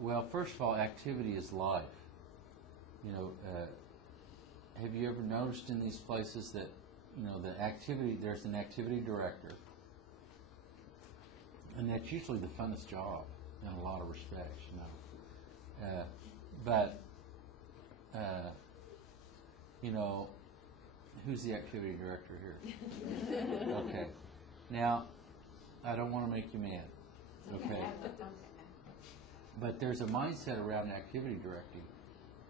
Well, first of all, activity is life. Have you ever noticed in these places that, the activity, there's an activity director, and that's usually the funnest job in a lot of respects, But, who's the activity director here? Okay. Now, I don't want to make you mad, okay? But there's a mindset around activity directing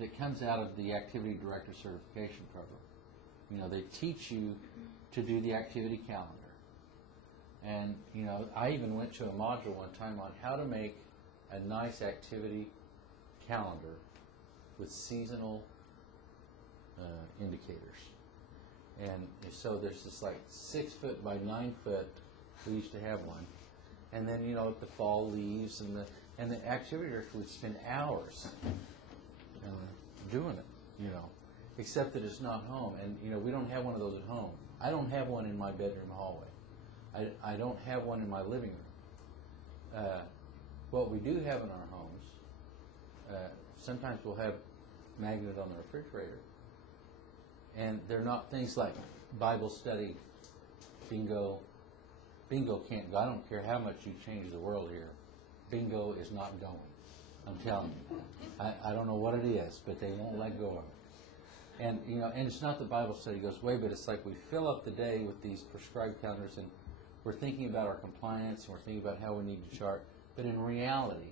that comes out of the activity director certification program. They teach you to do the activity calendar. And, I even went to a module one time on how to make a nice activity calendar with seasonal indicators. And so there's this like 6 foot by 9 foot, we used to have one. And then, the fall leaves and the activity director would spend hours doing it, except that it's not home. And, we don't have one of those at home. I don't have one in my bedroom hallway. I don't have one in my living room. What we do have in our homes, sometimes we'll have magnet on the refrigerator. And they're not things like Bible study, bingo. Bingo can't go. I don't care how much you change the world here. Bingo is not going. I'm telling you. I don't know what it is, but they won't let go of it. And and it's not that Bible study goes away, but it's like we fill up the day with these prescribed calendars, and we're thinking about our compliance, and we're thinking about how we need to chart. But in reality,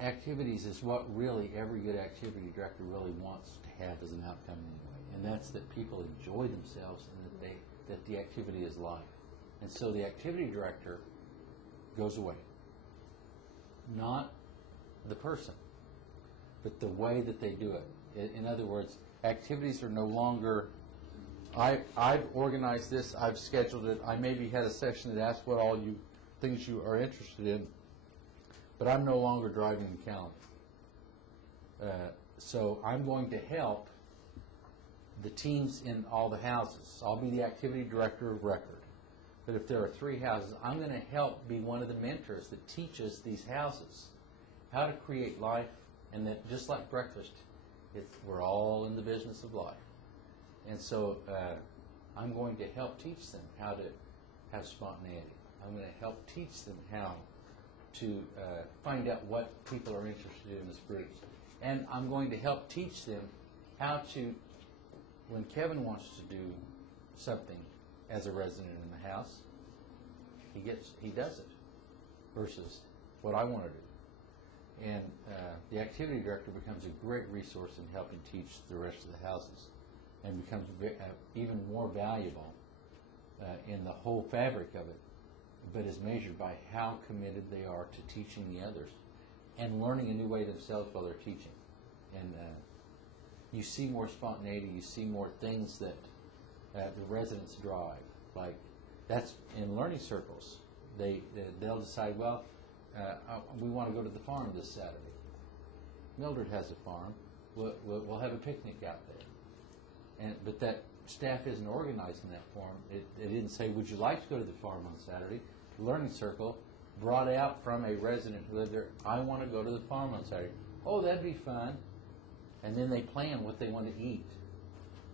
activities is what really every good activity director really wants to have as an outcome anyway, and that's that people enjoy themselves and that the activity is life. And so the activity director goes away. Not the person, but the way that they do it. In other words, activities are no longer, I've organized this, I've scheduled it, I maybe had a session that asked what all you things you are interested in, but I'm no longer driving the calendar. So I'm going to help the teams in all the houses. I'll be the activity director of record. But if there are 3 houses, I'm going to help be one of the mentors that teaches these houses how to create life, and that just like breakfast, we're all in the business of life. And so I'm going to help teach them how to have spontaneity. I'm going to help teach them how to find out what people are interested in as groups. And I'm going to help teach them how to, when Kevin wants to do something as a resident in the house, he does it, versus what I want to do. And the activity director becomes a great resource in helping teach the rest of the houses, and becomes even more valuable in the whole fabric of it, but is measured by how committed they are to teaching the others and learning a new way themselves while they're teaching. And you see more spontaneity, you see more things that the residents drive. Like, that's in learning circles. They'll decide, well, we want to go to the farm this Saturday. Mildred has a farm. We'll have a picnic out there. But that staff isn't organized in that form. It didn't say, would you like to go to the farm on Saturday? The learning circle brought out from a resident who lived there, I want to go to the farm on Saturday. Oh, that'd be fun. And then they plan what they want to eat.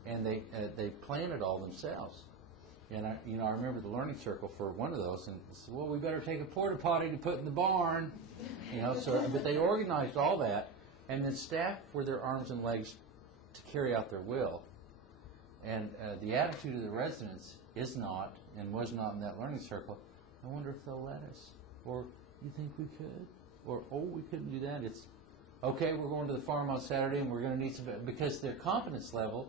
And they plan it all themselves. And I remember the learning circle for one of those, and said, well, we better take a porta potty to put in the barn. But they organized all that, and then staff were their arms and legs to carry out their will. And the attitude of the residents is not, and was not in that learning circle, I wonder if they'll let us. Or, you think we could? Or, oh, we couldn't do that. It's, okay, we're going to the farm on Saturday, and we're going to need some, because their confidence level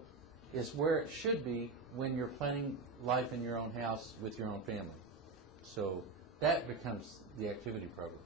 is where it should be when you're planning life in your own house with your own family. So that becomes the activity program.